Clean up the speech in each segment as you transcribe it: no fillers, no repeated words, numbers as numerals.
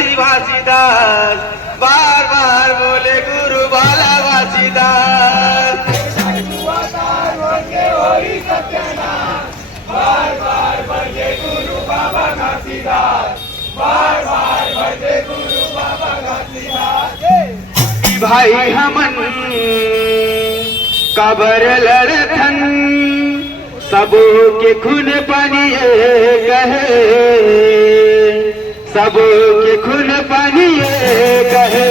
भासी भासीदास, बार बार बोले गुरु भाला भासीदास। बार बार बजे गुरु बाबा घासीदास, बार बार बजे गुरु बाबा घासीदास। भाई हमन कबर लड़थन, सबो के खून पानी कहे, सबो के खून पानी कहे।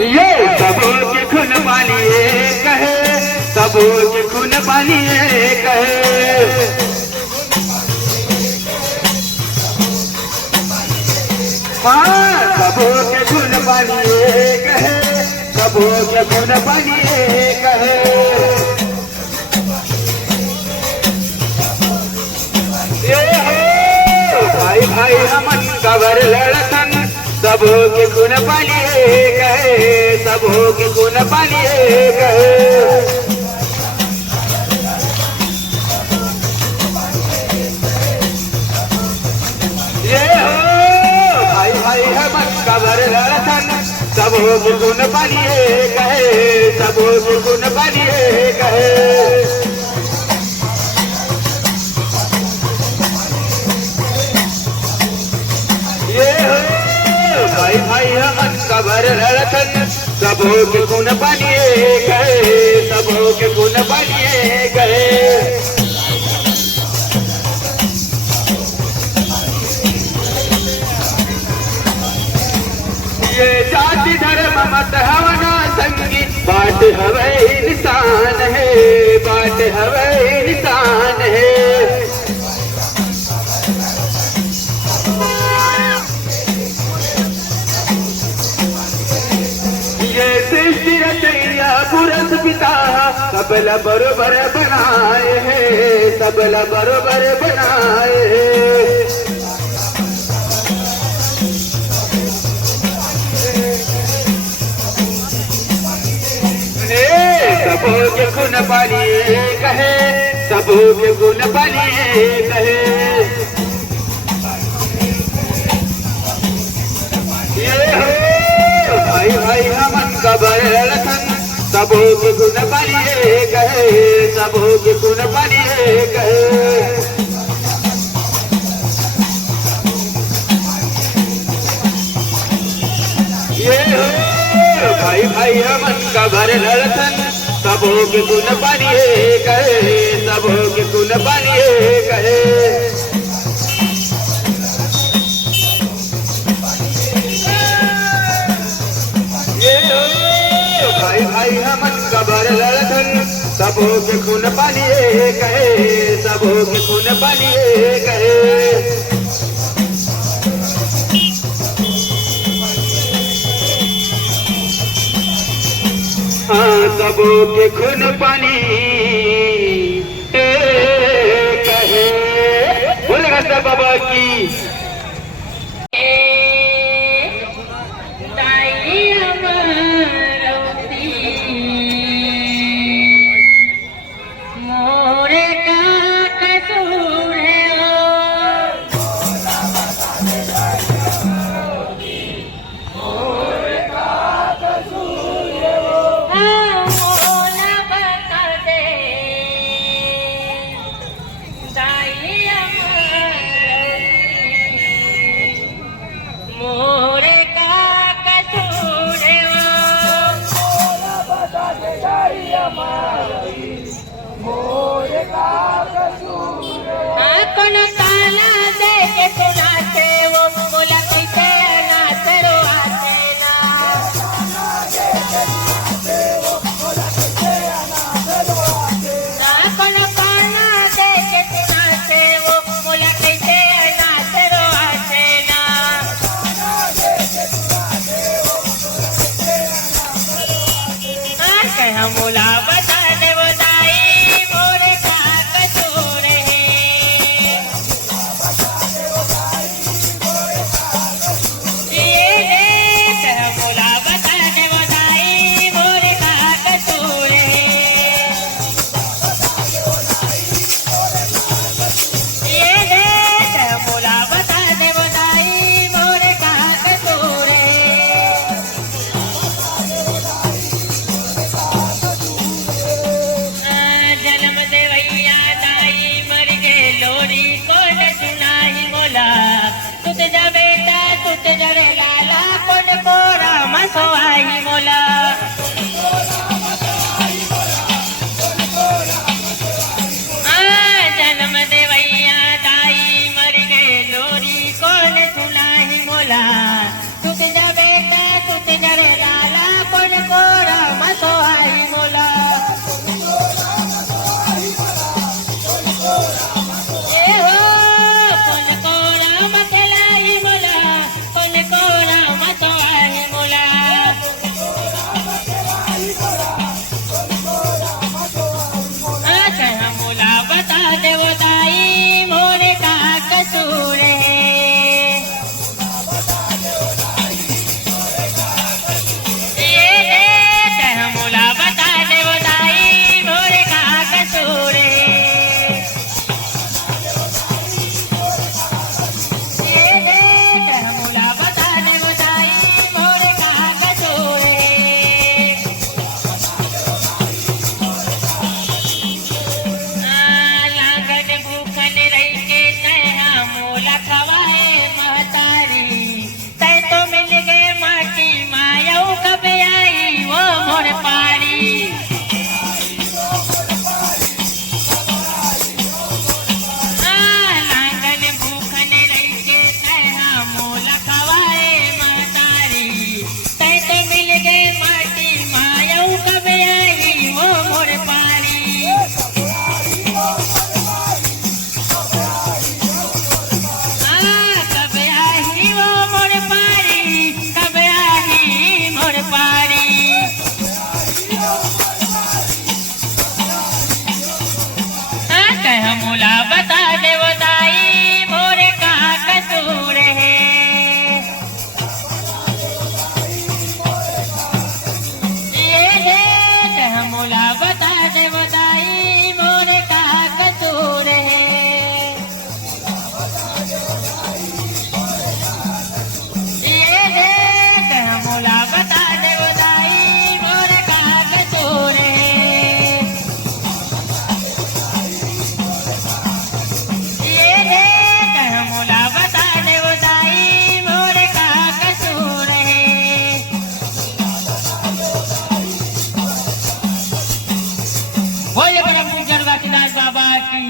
ये सबो के खून पानी कहे, सबो के खून पानी कहे। हाँ, सबो के खून पानी कहे, सबो के खून पानी कहे। ये हो भाई भाई हमन कबर लड़थन, सबो के खून पानी कहे, सबो के खून पानी कहे। ये हो भाई भाई हमन कबर लड़थन, सबो के खून पानी कहे, सबो के खून पानी कहे। भाई भाई हमन कबर लड़थन, सबो के खून पानी कहे, सबो के खून पानी कहे। ये जाति धर्म मत हवना संगी, बाट हवे इंसान है, बाट हवे इंसान है। पुरस पिता सबला बरोबर बनाए हैं, सबला बरोबर बनाए हैं। सबो के खून पानी कहे, सबो के खून पानी कहे। ये हो भाई भाई हमन कबर लड़थन, सबो के खून पानी कहे, सबो के खून पानी कहे। ये हो भाई भाई हमन कबर लड़थन, सबो के खून पानी कहे, सबो के खून पानी कहे। भाई भाई हमन कबर लड़थन, सबो के खून पानी कहे, सबो के खून पानी कहे। हाँ, सबो के खून पानी कहे। बोलेगा सब बाबा की। मोला बता दे बधाई मोरे का कसूर जरे लाला कोण को राम सोहाई मोला जन्म देवैया दाई मर गए लोरी कौन सुनाही मोला तुझ जा बेटा तुझ जरे लाला कोण को राम सोहाई मोला ए हो कोण को राम खेलाई मोला कोण को राम सोहाई मोला अच्छा मोला बता दे वो दाई मोरे का कसूर है मोला बता दे वो दाई मोरे का कसूर है मोला बता दे वो दाई मोरे का कसूर है लागन भूखन रही के तैहा मोला खवाए महतारी तै तो मिल गए माटी मायऊ कब आई वो मोर पारी लागन भूखन रही के तैहा मोला खवाए महतारी तै तो मिल गए माटी मायऊ कब आई वो मोर पारी कब आई वो मोर पारी कब आई मोर पारी कह मोला बता दे वो दाई मोरे का कसूर है कह मोला बता दे वो दाई मोरे का कसूर है कह मोला बता दे वो दाई मोरे का कसूर है कह मोला बता दे वो दाई मोरे का कसूर है बोले बड़ा पूजन वासीदास बाबा की